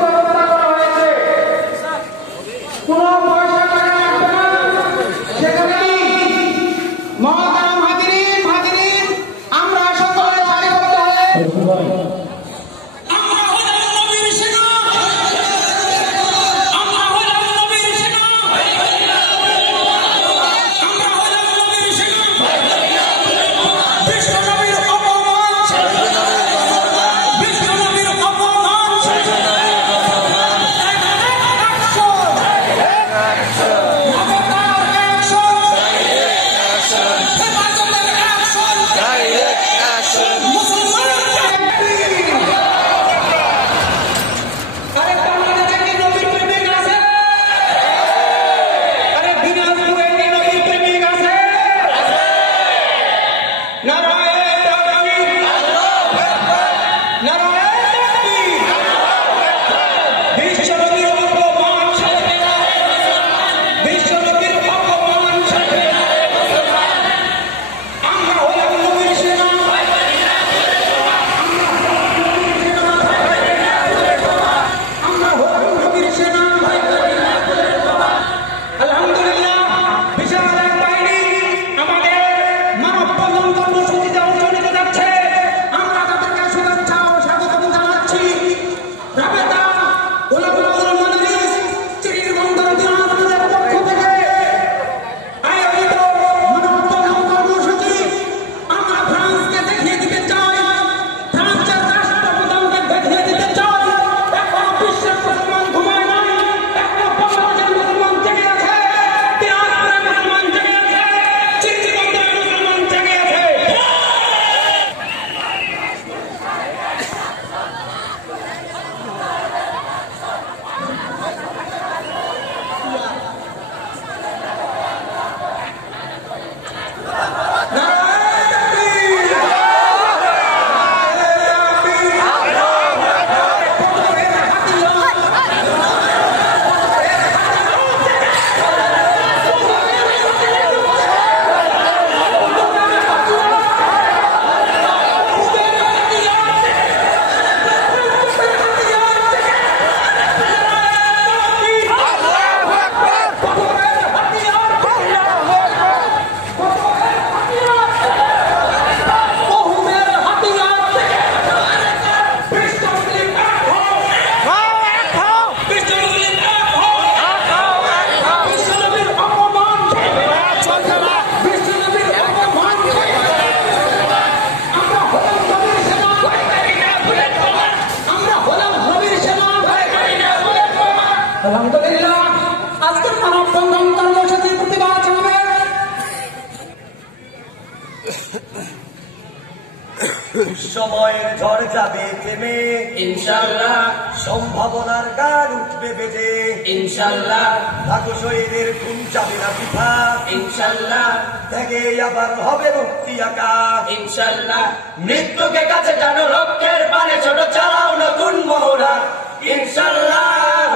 সুব্যবস্থা করা হয়েছে। কোনো পয়সা টাকা লাগবে না। সেখানেই মহতারাম হাজিরিন আমরা সকলে সারিবদ্ধ হয়ে আলহামদুলিল্লাহ আজকের মানববন্ধন কর্মসূচির প্রতিবাদ জানাবে সময়ের ঝড় যাবে থেমে ইনশাআল্লাহ, সম্ভাবনার গান উঠবে বেজে ইনশাআল্লাহ, লাখো শহীদের খুন যাবে না পিঠা ইনশাআল্লাহ, থেকে আবার হবে মুক্তি আঁকা ইনশাআল্লাহ, মৃত্যুকে কাছে টানো রক্তের পানে ছোট চালাও নতুন মোহরা ইনশাআল্লাহ,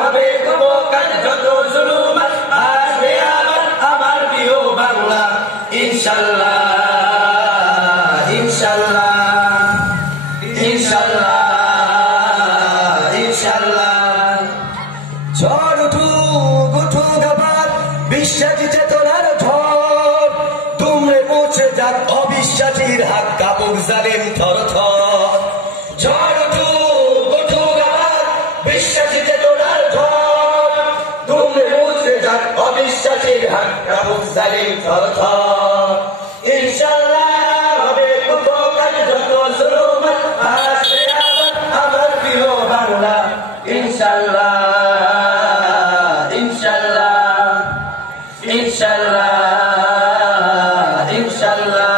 হবে কবকাল যত জুলুম আসবে আবার আমার প্রিয় বাংলা ইনশাআল্লাহ, ইনশাআল্লাহ, ইনশাআল্লাহ, ইনশাআল্লাহ। ঝড় উঠুক উঠুক আবার বিশ্বাসী চেতনার ঝড় তুমড়ে মুছে যাক অবিশ্বাসীর হাত কাপড় জালেম থর থর ঝড় উঠুক উঠুক আবার বিশ্বাসী চেতনার ঝড় তুমড়ে মুছে যাক অবিশ্বাসীর হাত কাপড় জালেম থর থর ইনশাআল্লাহ, হবে কবকাল যত জুলুম আসবে আবার আমার প্রিয় বাংলা ইনশাআল্লাহ, ইনশাআল্লাহ, ইনশাআল্লাহ, ইনশাআল্লাহ।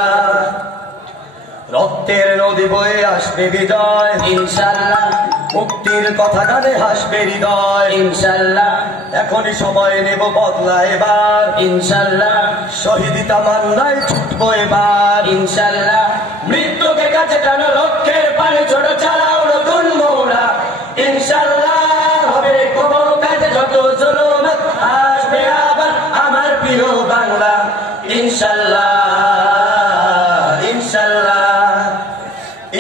রক্তের নদী বয়ে আসবে বিজয় ইনশাআল্লাহ, মুক্তির কথা গানে হাসবে হৃদয় ইনশাআল্লাহ, এখনই সময় নেব বদলা এবার ইনশাআল্লাহ, শহীদ তামান্নায় ছুটবো এবার ইনশাআল্লাহ, মৃত্যুকে কাছে টানো রক্তের পানে ছোট চালাও নতুন মোহরা ইনশাআল্লাহ, হবে কবকাল যত জুলুম আসবে আবার আমার প্রিয় বাংলা ইনশাআল্লাহ, ইনশাআল্লাহ,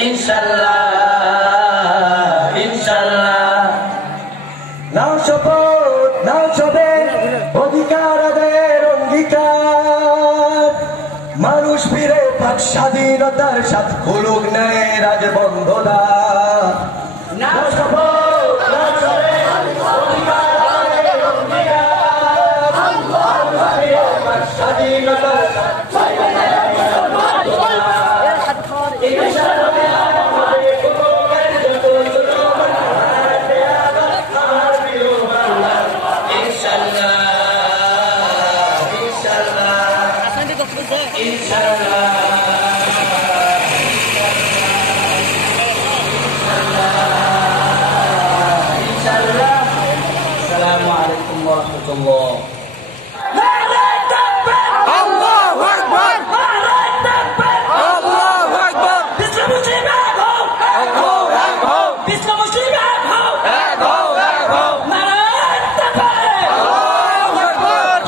ইনশাআল্লাহ, ইনশাআল্লাহ। সাত খুলুক নেয় রাজবন্ধনা না সফল না চলে অধিকার আগে অধিকার আমার স্বাধীনতা Assalamu alaikum warahmatullah.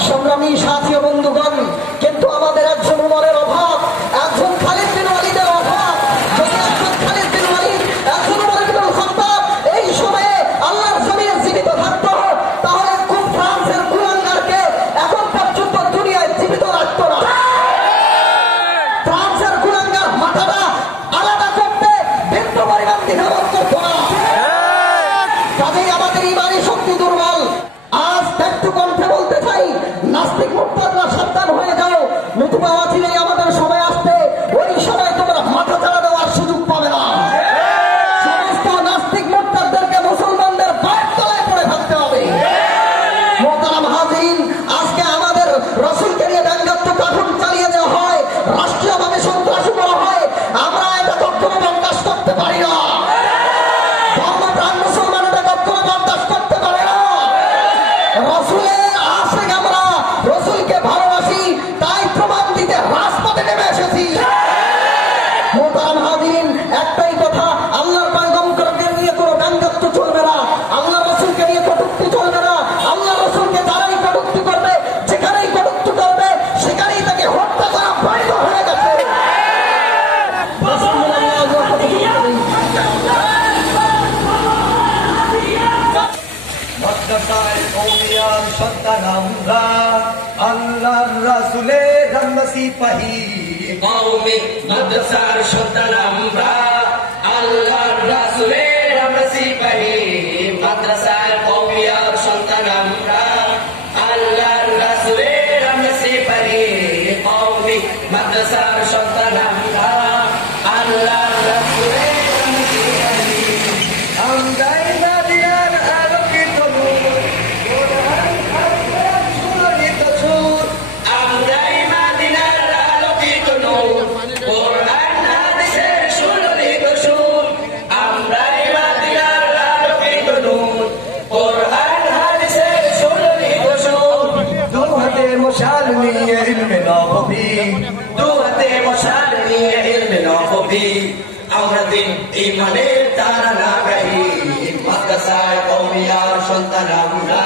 সংগ্রামী সাথী ও বন্ধুগণ, কিন্তু আমাদের একজন উমরের অভাব, একজন খালিদ বিন ওয়ালিদের অভাব। যদি একজন খালিদ বিন ওয়ালিদ, একজন উমর ইবনুল খাত্তাব এই সময়ে আল্লাহর জমিনে জীবিত থাকতো, তাহলে কোন ফ্রান্সের কুলাঙ্গারকে এখন পর্যন্ত দুনিয়ায় জীবিত রাখতো না। ফ্রান্সের কুলাঙ্গার মাথাটা আলাদা করতে বিন্দু পরিমাণ দ্বিধাবোধ করতো না। কাজেই আমাদের ইমানি শক্তি দুর্বল। আজ একটু কণ্ঠে বলতে চাই, নাস্তিক মুরতাদরা সাবধান হয়ে যাও, নতুবা অচিরেই আমাদের সময় আসবে, ওই সময় তোমরা মাথা চাড়া দেওয়ার সুযোগ পাবে না। সমস্ত নাস্তিক মুরতাদদেরকে মুসলমানদের পায়ের তলায় পড়ে থাকতে হবে। মোহতারাম হাজিরিন, আজকে আমাদের রাসূলকে নিয়ে ব্যঙ্গাত্মক কার্টুন চালিয়ে দেওয়া হয়, রাষ্ট্রীয়ভাবে সন্ত্রাসী করা হয়, আমরা এটা কখনো বরদাস্ত করতে পারি না। ধর্মপ্রাণ মুসলমান এটা কখনো বরদাস্ত করতে পারে না। রাসূলের আশিক আমরা, রাসূলকে ভালোবাসি, তাই প্রমাণ দিতে রাজপথে নেমে এসেছি। মোহতারাম হাজিরিন, একটাই কথা, আল্লাহর পয়গম্বরকে নিয়ে কোনো ব্যঙ্গাত্ব চলবে না, আল্লাহ রাসূলকে নিয়ে কটূক্তি চলবে না। আল্লাহ রাসূলকে যারাই কটূক্তি করবে, যেখানেই কটূক্তি করবে, সেখানেই তাকে হত্যা করা বৈধ হয়ে গেছে। মাদ্রাসায় কওমিয়ার সন্তান আমরা, আল্লাহর রাসূলের আমরা সিপাহী। কওমি মাদ্রাসার সন্তান আমরা, আল্লাহর রাসূলের আমরা সিপাহী। মাদ্রাসার কওমিয়ার সন্তান আমরা, আল্লাহর রাসূলের আমরা সিপাহী। কওমি মাদ্রাসার সন্তান আমরা, আল্লাহর রাসূলের আমরা সিপাহী। আমরাই মাদিনার আলোকিত নূর, কোরআন হাদিসের সুললিত সুর। আমরাই মাদিনার আলোকিত নূর, কোরআন হাদিসের সুললিত সুর। আমরাই মাদিনার আলোকিত নূর, কোরআন হাদিসের সুললিত সুর। দু হাতে মশাল নিয়ে ইলমে নববী, দু হাতে মশাল নিয়ে ইলমে নববী, আমরা দিন ইমানের তারা লাগাই। মাদ্রাসায় কওমিয়ার সন্তান আমরা,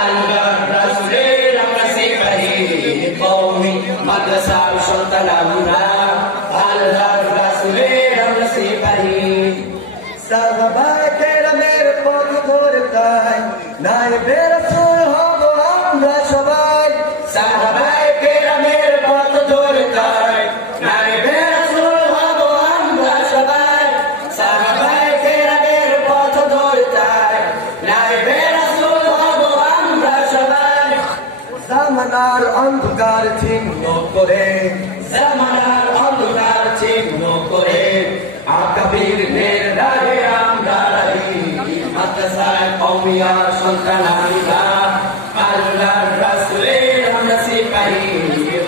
আল্লাহর রাসূলের আমরা সিপাহী। কওমি মাদ্রাসার সন্তান আমরা, আল্লাহর রাসূলের আমরা সিপাহী। সাহাবায়ে কেরামের পথ ধরে তাই নায়েবে রাসূল হব আমরা সবাই। সাহাবায়ে কেরামের পথ ধরে তাই নায়েবে রাসূল হব আমরা সবাই। সাহাবায়ে কেরামের পথ ধরে তাই নায়েবে রাসূল হব আমরা সবাই। জামানার অন্ধকার ছিন্ন করে, জামানার অন্ধকার ছিন্ন করে, আকাবির নের রাহে আমরা রাহি। মাদ্রাসায় কওমিয়ার সন্তান আমরা, আল্লাহর রাসূলের আমরা সিপাহী।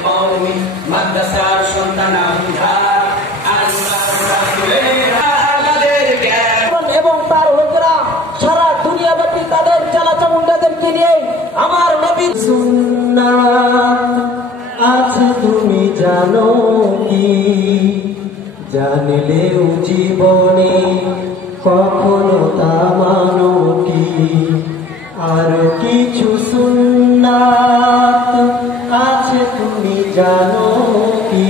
কওমি মাদ্রাসার সন্তান আমরা, আল্লাহর রাসূলের আমাদের জ্ঞান। এবং তার লোকেরা সারা দুনিয়াব্যাপী তাদের চালাচামুন্ডাদেরকে নিয়ে আমার নবীর সুন্নাত আছে তুমি জানো কি, জানলেও জীবনে কখনো তা মানো কি। আরো কিছু সুন্নাত আছে তুমি জানো কি,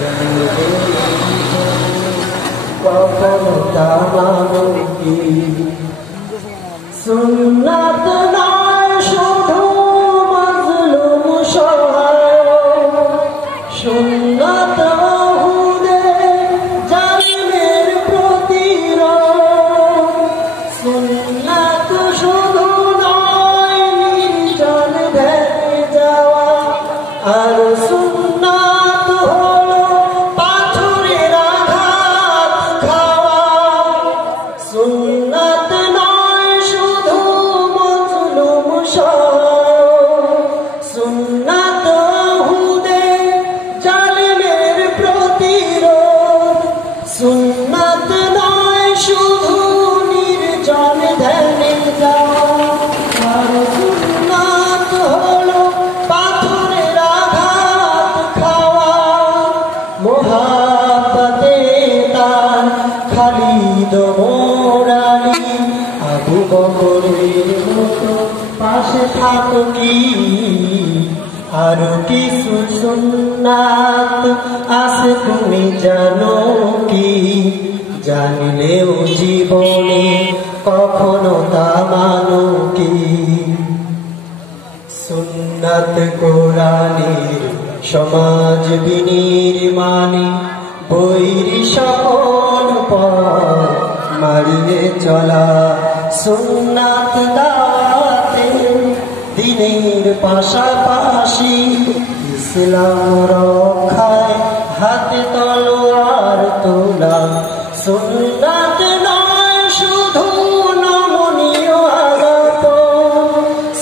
জানলেও জীবনে কখনো তা মানো কি। সুন্নাত নয় শুধু মাজলুম সহায়, সুন্নাত মোরালি আবু বকরের মতো পাশে থাকো কি আরো কিছু সুন্নাত আছে তুমি জানো কি জানলেও জীবনে কখনো তা মানো কি সুন্নাত কোরআনের সমাজ বিনির্মাণে বৈর সকল পথ মারিয়ে চলা সুন্নাত দাওয়াতে দিনের পাশাপাশি ইসলাম রক্ষায় হাতে তলোয়ার তোলা সুন্নাত নয় শুধু নমনীয় আলাপ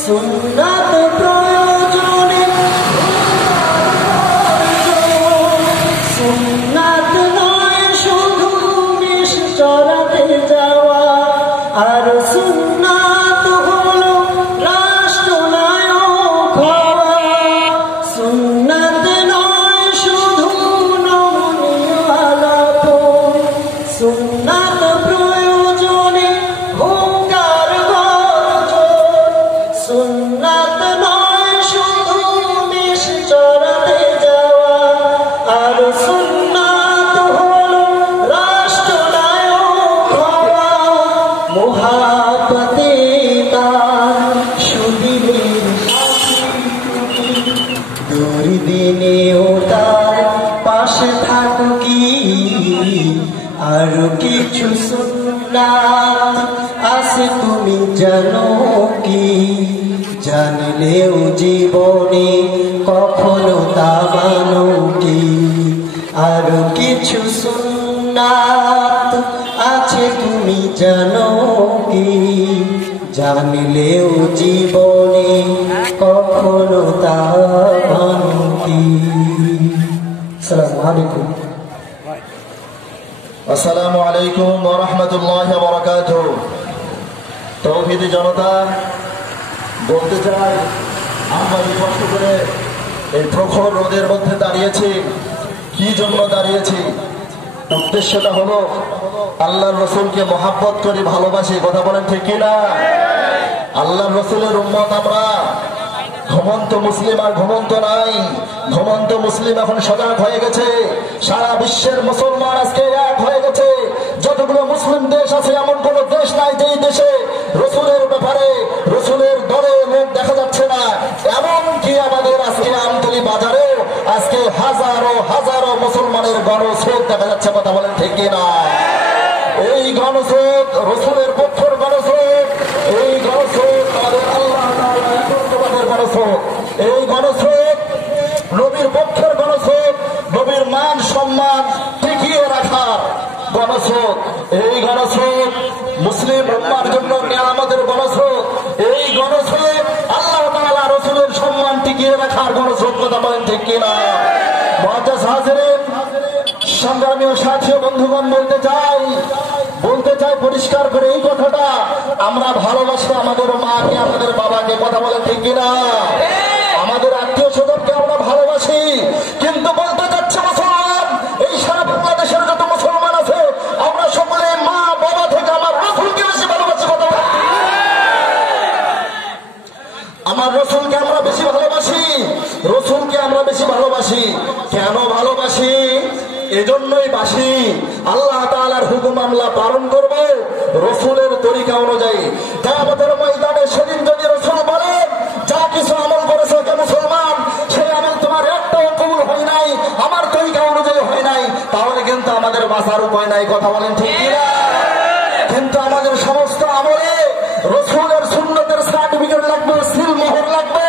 সুন্নাত প্রয়োজনে সুন্নাত নয় শুধু বিষ চড়াতে যাওয়া আর সুন্নাত হলো রাষ্ট্রনায়ক হওয়া সুন্নাত নয় শুধু নমনীয় আলাপ সুন্নাত প্রয়োজনে হুঙ্কার গর্জন সুন্নাত নয় শুধু বিষ চড়াতে যাওয়া আর সুন্নাত হলো রাষ্ট্রনায়ক হওয়া মোহাব্বতে তার সুদিনের দুর্দিনেও তার পাশে থাকো কি আরো কিছু সুন্নাত আছে তুমি জানো কি জানলেও জীবনে কখনো তা মানো কি আরো কিছু সুন্নাত আছে তুমি জানো কি জানলেও জীবনে কখনো তা মানো কি আসসালামু আলাইকুম আসসালামু আলাইকুম ওয়া রাহমাতুল্লাহি ওয়া বারাকাতুহু। তৌহিদি জনতা, বলতে চাই আমরা এই কষ্ট করে এই প্রখর রোদের মধ্যে দাঁড়িয়েছি। কি জন্য দাঁড়িয়েছি? উদ্দেশ্যটা হলো আল্লাহর রসুলকে মহাব্বত করি, ভালোবাসি। কথা বলেন ঠিক কিনা? আল্লাহর রসুলের উম্মত আমরা। ঘুমন্ত মুসলিম আর ঘুমন্ত নাই। ঘুমন্ত মুসলিম এখন সজাগ হয়ে গেছে। সারা বিশ্বের মুসলমান আজকে এক হয়ে গেছে। যতগুলো মুসলিম দেশ আছে এমন কোন দেশ নাই যেই দেশে রসুলের ব্যাপারে রসুলের দলে লোক দেখা যাচ্ছে না। এমনকি আমাদের আজকে আমতলী বাজারে আজকে হাজারো হাজারো মুসলমানের গণস্রোত দেখা যাচ্ছে। কথা বলেন ঠিক কিনা? এই গণস্রোত রসুলের পক্ষের গণস্রোত। এই গণস্রোত আমাদের আল্লাহ তাআলার গণস্রোত। এই গণস্রোত নবীর পক্ষের গণস্রোত, নবীর মান সম্মান টিকিয়ে রাখার গণস্রোত। এই গণস্রোত মুসলিম উম্মার জন্য নিয়ামতের গণস্রোত। এই গণস্রোত আল্লাহ তাআলা রসুলের সম্মান টিকিয়ে রাখার গণস্রোত। কথা বলেন ঠিক কিনা? মুআজ্জাজ হাজিরিন, সংগ্রামী ও সাথী বন্ধুগণ, বলতে চাই পরিষ্কার করে এই কথাটা, আমরা ভালোবাসি আমাদের মাকে, আমাদের বাবাকে। কথা বলেন ঠিক কিনা? আমাদের আত্মীয় স্বজনকে আমরা ভালোবাসি, কিন্তু বলতে চাচ্ছে মুসলমান, এই সারা বাংলাদেশের যত মুসলমান আছে আমরা সকলে মা বাবা থেকে আমার রসুলকে বেশি ভালোবাসি। কথা বলেন, আমার রসুলকে আমরা বেশি ভালোবাসি। রসুলকে আমরা বেশি ভালোবাসি। কেন ভালোবাসি? এজন্যই বাসি আল্লাহ তাআলার হুকুম আমরা পালন করব রসুলের তরিকা অনুযায়ী। কিয়ামতের ময়দানে সেদিন যদি রসুল বলেন যা কিছু আমল করেছে কে মুসলমান, সেই আমল তোমার একটাও কবুল হয় নাই, আমার তরিকা অনুযায়ী হয় নাই, তাহলে কিন্তু আমাদের বাঁচার উপায় নাই। কথা বলেন ঠিক কিনা? কিন্তু আমাদের সমস্ত আমলে রসুলের সুন্নতের সার্টিফিকেট লাগবে, সিল মোহর লাগবে।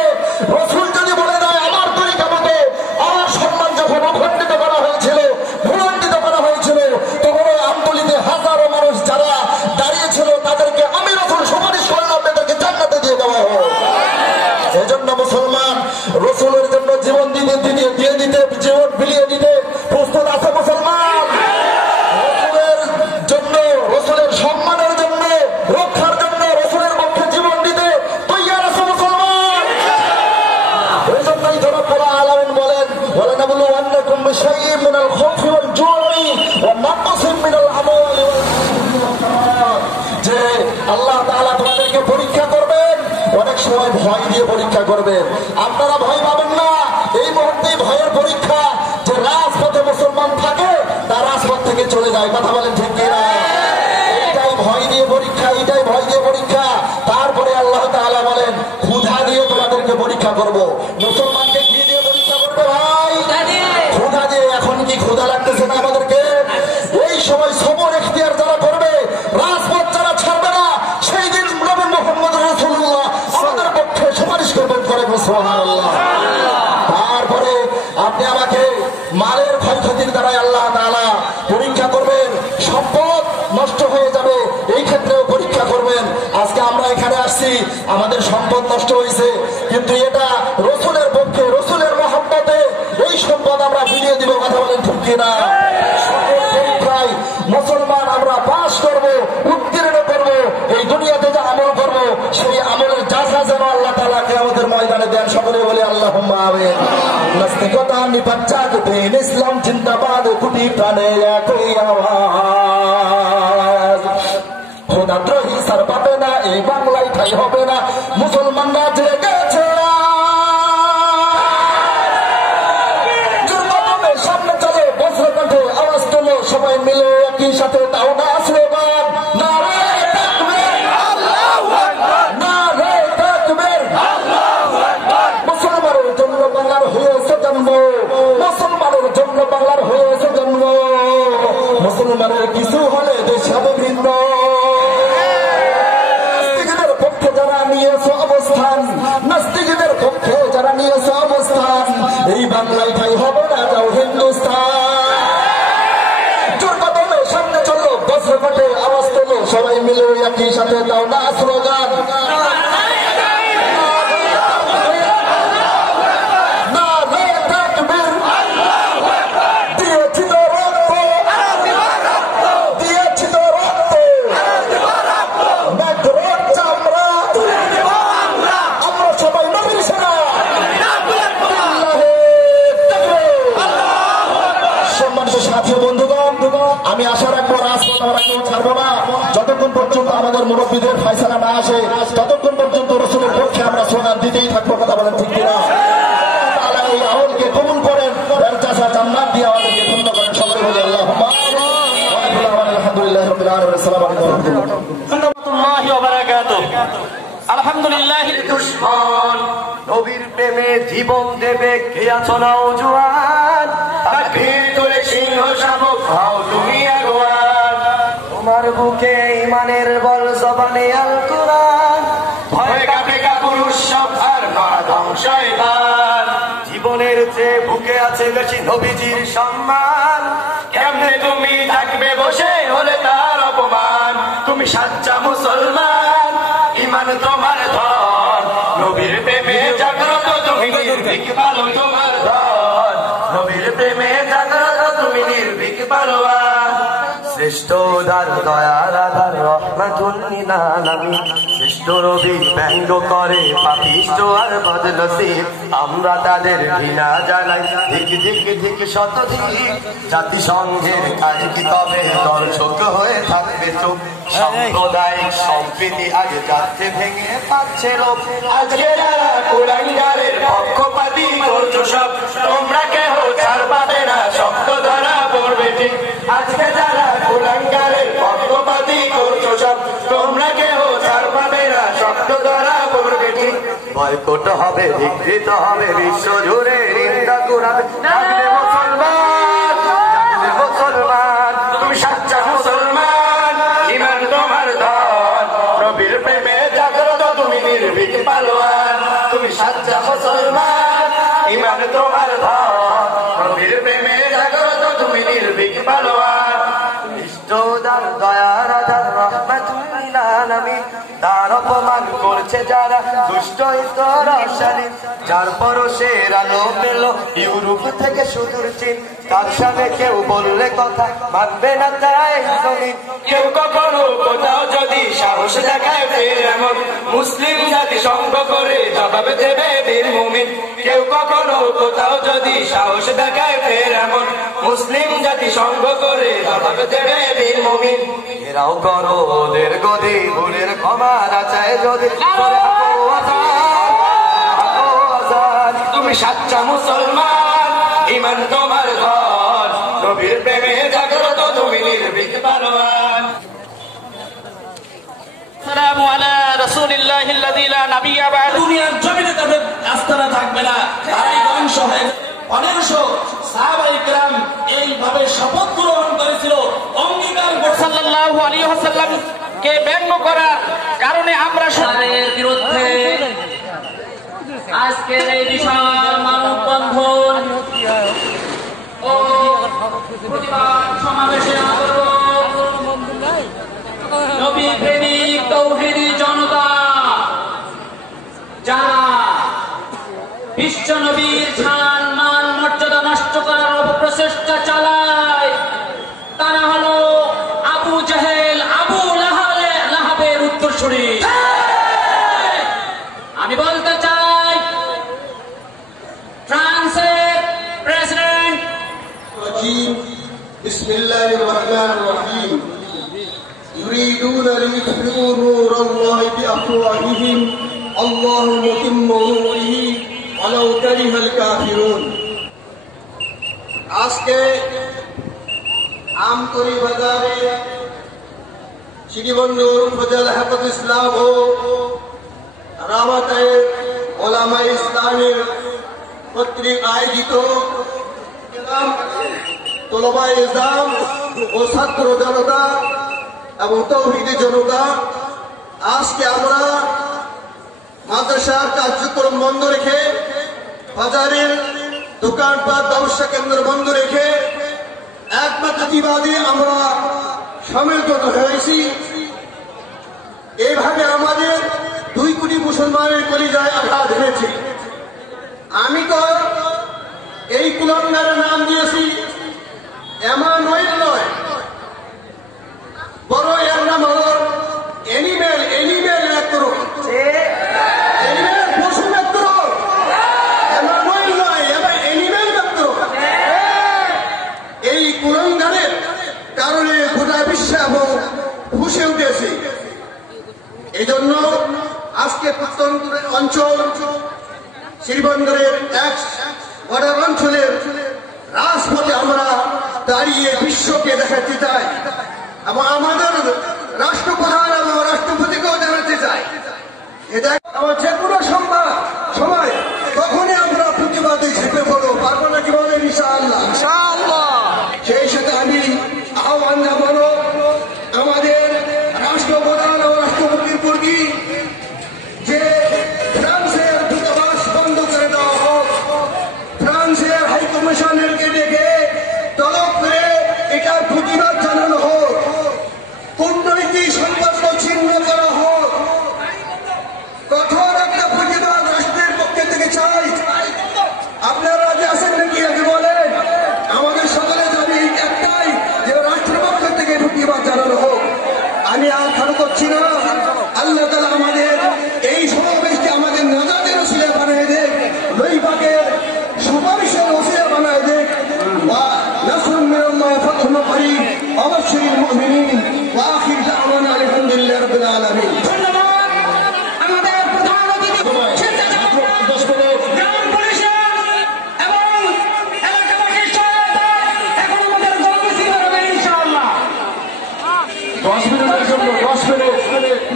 রসুল যদি বলে দেয় আমার তরিকা মতো, আমার সম্মান যখন অখণ্ডিত করা হয়েছিল, ভূলণ্ডিত করা হয়েছিল, তখন আমতলীতে হাজারো মানুষ যারা দাঁড়িয়েছিল তাদেরকে আমি রসুল সুপারিশ করলাম, তাদেরকে জান্নাতে দিয়ে দেওয়া হয়। এজন্য মুসলমান রসুলের জন্য জীবন দিয়ে দিতে জীবন বিলিয়ে দিতে প্রস্তুত আছে মুসলমান। রসুলের জন্য, রসুলের সম্মানের জন্য, রক্ষার জন্য, রসুলের পক্ষে পরীক্ষা করবেন। আপনারা ভয় পাবেন না, এই মুহূর্তে ভয়ের পরীক্ষা যে রাজপথে মুসলমান থাকে তার রাজপথ থেকে চলে যায়। কথা বলেন ঠিক কিনা? এটাই ভয় দিয়ে পরীক্ষা, এটাই ভয় দিয়ে পরীক্ষা। তারপরে আল্লাহ তাআলা বলেন ক্ষুধা দিয়ে তোমাদেরকে পরীক্ষা করব। মুসলমানকে কি দিয়ে পরীক্ষা করবে ভাই? ক্ষুধা দিয়ে। এখন কি ক্ষুধা লাগতেছে না আমাদেরকে? এই সময় সবর ইখতিয়ার যারা করবে, রাজপথ যারা ছাড়বে না, সেই দিন নবী মুহাম্মদ রাসূলুল্লাহ আমাদের পক্ষে সুপারিশ করবেন। করে সুবহানাল্লাহ। তারপরে আপনি আমাকে মালের ক্ষয়ক্ষতির দ্বারাই আল্লাহ তাআলা পরীক্ষা করবেন। সম্পদ নষ্ট হয়ে যাবে, এই ক্ষেত্রেও পরীক্ষা করবেন। আজকে আমরা এখানে আসছি, আমাদের সম্পদ নষ্ট হয়েছে, কিন্তু এটা রসুলের পক্ষে, রসুলের মহব্বতে এই সম্পদ আমরা ফিরিয়ে দিব। কথা বলেন ঠিক কিনা? পরীক্ষায় মুসলমান আমরা পাস করব, উত্তীর্ণ করব, এই দুনিয়াতে যে আমল করব সেই আমলের যাচা যেন আল্লাহ তাআলা কিয়ামতের ময়দানে দেন। সকলে বলে আল্লাহুম্মা আমিন। নাস্তিকতা নিপাচ্চাক দিন ইসলাম জিন্দাবাদ, কোটি প্রাণে একই আওয়াজ। খোদাদ্রোহী সার পাবে না, এই বাংলায় ঠাই হবে না, মুসলমানরা জেগেছে। সামনে চলো, বজ্রকণ্ঠে আওয়াজ তোলো, সবাই মিলে একই সাথে দাও না স্লোগান, নারে তাকবীর, আল্লাহু আকবার, নারে তাকবীর, আল্লাহু আকবার। মুসলমানের জন্য বাংলার হয়েছে জন্ম, মুসলমানের জন্য বাংলার হয়েছে জন্ম। মুসলমানের কিছু হলে দেশ হবে ভিন্ন। নাস্তিকদের পক্ষে যারা নিয়েছে অবস্থান, নাস্তিকদের পক্ষে যারা নিয়েছে অবস্থান, এই বাংলায় ঠাই হবে না, যাও হিন্দুস্তান। জোর কদমে সামনে চলো, বজ্রকণ্ঠে আওয়াজ তোলো, সবাই মিলে একই সাথে দাও না স্লোগান, আমি আশা রাখবো রাজপথ আমরা কেউ ছাড়বো না। যতক্ষণ পর্যন্ত আমাদের মুরব্বীদের ফয়সালা না আসে, ততক্ষণ পর্যন্ত রসুলের পক্ষে আমরা স্লোগান দিতেই থাকবো। কথা বলেন ঠিক কিনা? তাআলা এই আমলকে কবুল করেন, চাচা জান্নাত দিয়ে আমাদেরকে ধন্য করেন। সকলে বলি আল্লাহুম্মা আমিন। আলহামদুলিল্লাহি রাব্বিল আলামিন। আসসালামু আলাইকুম ওয়া রাহমাতুল্লাহি ওয়া বারাকাতুহু। আলহামদুলিল্লাহ। দুশমন নবীর প্রেমে জীবন দেবে কে আছো নওজোয়ান, তাকবীর তোলে সিংহ শাবক, হও তুমি আগুয়ান। তোমার বুকে ঈমানের বল, জবানে আল কোরআন, ভয় কাঁপে কাপুরুষ সব আর মাধম শয়তান। জীবনের চেয়ে বুকে আছে বেশি নবীজির সম্মান, কেমনে তুমি থাকবে বসে হলে তার অপমান। তুমি সাচ্চা মুসলমান, ঈমান তোমার ধন, নবীর প্রেমে জাগ্রত তুমি নির্ভীক ভালো তোমার ধন, নবীর প্রেমে জাগ্রত তুমি নির্ভীক পালোয়ান। শ্রেষ্ঠ উদার দয়ার আধার রহমাতুল লিল আলামিন, শ্রেষ্ঠ নবী ব্যঙ্গ করে পাপিষ্ঠ আর বদনসিব। আমরা তাদের ঘৃণা জানাই, ধিক ধিক ধিক শতধিক। জাতিসংঘের কাজ কি তবে দর্শক হয়ে থাকবে চুপ? সাম্প্রদায়িক সম্প্রীতি আজ যাচ্ছে ভেঙে পাচ্ছে লোক। আজকে যারা কুলাঙ্গারের পক্ষপাতী করছো সব, তোমরা কেহ ছাড় পাবে না, শব্দ ধরা পড়বে ঠিক। আজকে যারা কুলাঙ্গারের পক্ষপাতী করছো সব, তোমরা কেহ ছাড় পাবে না, শব্দ ধরা পড়বে ঠিক। বয়কট হবে, বিকৃত হবে, বিশ্ব জুড়ে নিন্দা কুরাবে। জাগলে মুসলমান, জাগলে মুসলমান, তুমি সাচ্চা মুসলমান, ঈমান তোমার ধন, নবীর প্রেমে জাগ্রত তুমি নির্ভীক পালোয়ান। তুমি সাচ্চা মুসলমান, ঈমান তোমার ধন, নবীর প্রেমে জাগ্রত তুমি নির্ভীক পালোয়ান। ইষ্টদার দয়ার আধার রহমাতুল লিল আলামিন, তার অপমান করছে যারা দুষ্ট ইতরাশালী। যার পরশের আলো পেল ইউরোপ থেকে সুদূর চীন, তার সামনে কেউ বললে কথা মানবে না তাই জমিন। কেউ কখনো কোথাও যদি সাহস দেখায় ফের এমন, মুসলিম জাতি সঙ্গ করে জবাব দেবে বীর মুমিন। কেউ কখনো কোথাও যদি সাহস দেখায় ফের এমন, মুসলিম জাতি সঙ্গ করে জবাব দেবে বীর মুমিন। এরাও করো ওদের গদি, ভুলের ক্ষমা না চায় যদি তুমি সাচ্চা মুসলমান, ইমান তোমার ঘর, নবীর প্রেমে জাগ্রত তুমি নির্ভীক পালোয়ান। সালামু আলা রাসূলিল্লাহিল্লাযী লা নাবিয়্যা বা'দ। দুনিয়ার জমিনে তাদের আস্তানা থাকবে না, তারাই ধ্বংস হয়ে যাবে। অনেক সাহাবায়ে কেরাম এইভাবে শপথ গ্রহণ করেছিল, অঙ্গীকার সাল্লাল্লাহু আলাইহি ওয়াসাল্লামকে ব্যঙ্গ করার কারণে আমরা সরের বিরুদ্ধে আজকের এই বিশাল মানববন্ধন ও প্রতিবাদ সমাবেশে নবী প্রেমিক তৌহিদি জনতা যারা বিশ্ব নবীর শান মান মর্যাদা নষ্ট করার অপপ্রচেষ্টা চালায়, তারা হলো আবু জাহেল, আবু লাহাবের উত্তরসূরি। আমি বলতে চাই, ফ্রান্সের প্রেসিডেন্ট বিসমিল্লাহির রহমানির রহিম يريدون ليطفئوا نور الله بأفواههم الله متم نوره ولو كره الكافرون। আজকে আমতলী বাজারে শ্রীবন্ধু ফজল হাফেজ ইসলাম ও রামাতায়ে ওলামা ইসলামের কর্তৃক আয়োজিত তোলবায়ে ইসলাম ও ছাত্র জনতা এবং তৌহিদি জনতা, আজকে আমরা মাদ্রাসার কার্যক্রম বন্ধ রেখে, বাজারের দোকানপাট ব্যবসা কেন্দ্র বন্ধ রেখে একমাত্র প্রতিবাদে আমরা সম্মিলিত হয়েছি। এইভাবে আমাদের 2 কোটি মুসলমানের কলিজায় আঘাত হয়েছে। আমি তো এই কুলাঙ্গারের নাম দিয়েছি এমানুয়েল নয়, বড় এর নাম হল এনিমেল লেক্টর, পশু লেক্টর, এমানুয়েল নয়, এনিমেল লেক্টর। এই কুলাঙ্গারের কারণে গোটা বিশ্ব এবং ফুঁসে উঠেছে। এই জন্য আজকে প্রত্যন্ত অঞ্চল শ্রীবন্দরের এক বর্ডার অঞ্চলের রাজপথে আমরা দাঁড়িয়ে বিশ্বকে দেখাতে চাই এবং আমাদের রাষ্ট্রপ্রধান এবং রাষ্ট্রপতিকেও জানাতে চাই, এটা আমার যে কোনো সময় তখনই আমরা প্রতিবাদে ঝেঁপে পড়ো, পারবো না কি বলেন? ইনশাআল্লাহ। সেই সাথে আমি আহ্বান জানাবো আমাদের রাষ্ট্রপ্রধান ও রাষ্ট্রপতির প্রতি যে ফ্রান্সের দূতাবাস বন্ধ করে দেওয়া হোক, ফ্রান্সের হাইকমিশনারকে ডেকে তলব করে এটার প্রতিবাদ জানানো হোক, কূটনৈতিক সম্পর্ক ছিন্ন করা হোক, কঠোর একটা প্রতিবাদ রাষ্ট্রের পক্ষে থেকে চাই। আপনারা রাজি আছেন নাকি আগে বলেন? আমাদের সকলে দাবি একটাই যে রাষ্ট্রের পক্ষ থেকে প্রতিবাদ জানানো হোক। আমি আর খারাপ করছি না, আল্লাহ তাআলা আমাদের এই সমাবেশকে আমাদের নাজাতের ওসিলা বানিয়ে দেখ, নৈবাকের সুপারিশের ওসিলা বানিয়ে দেখ। নাসরুম মিনাল্লাহি ফাতহুন করিব ওয়াবাশশিরিল মুমিনিন ওয়া আখির দাওয়ানা আলহামদুলিল্লাহি রাব্বিল আলামিন। ধন্যবাদ আমাদের প্রধান অতিথি গ্রাম পরিষদ এবং এলাকাবাসীর সহায়তা। এখন আমাদের গণমিছিল হবে ইনশাআল্লাহ। 10 মিনিটের জন্য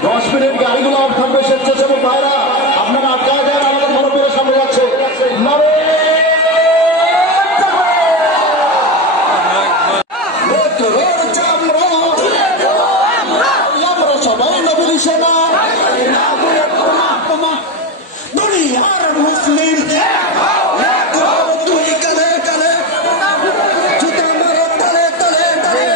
10 মিনিট গাড়িগুলো অফ থাকবে। স্বেচ্ছাসেবক ভাইরা আপনারা আটকায় দেন, আমাদের মনোবলের সামনে যাচ্ছে। সবাই নবীর সেনা দুনিয়ার মুসলিম তুই কালে কালে জুতা মারো তালে তালে তালে।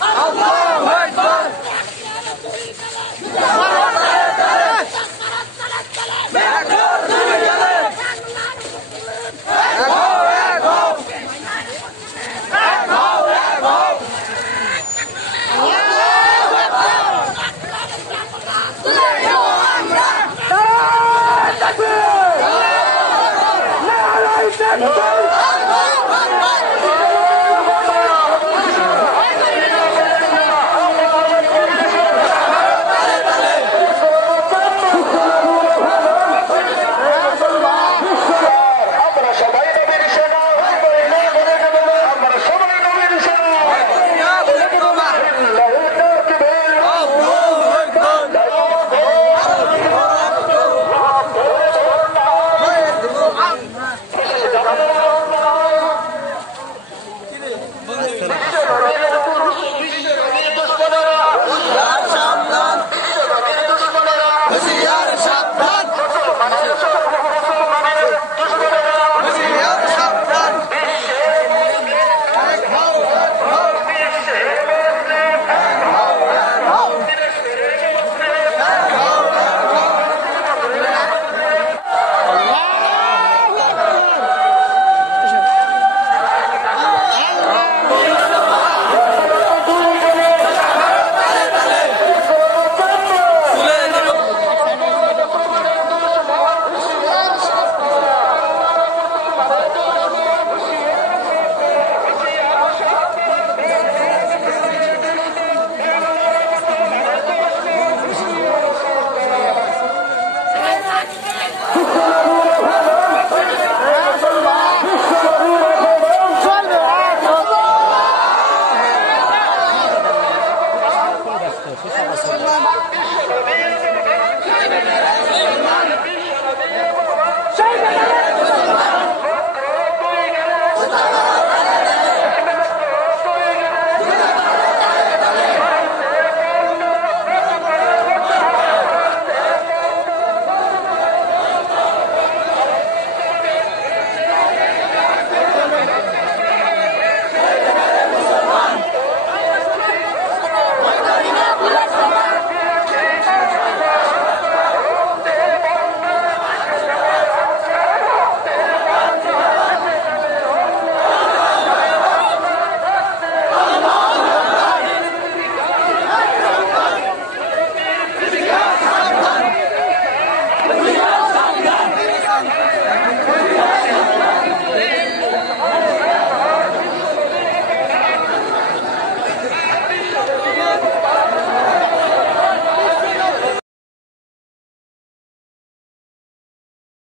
আল্লাহু আকবার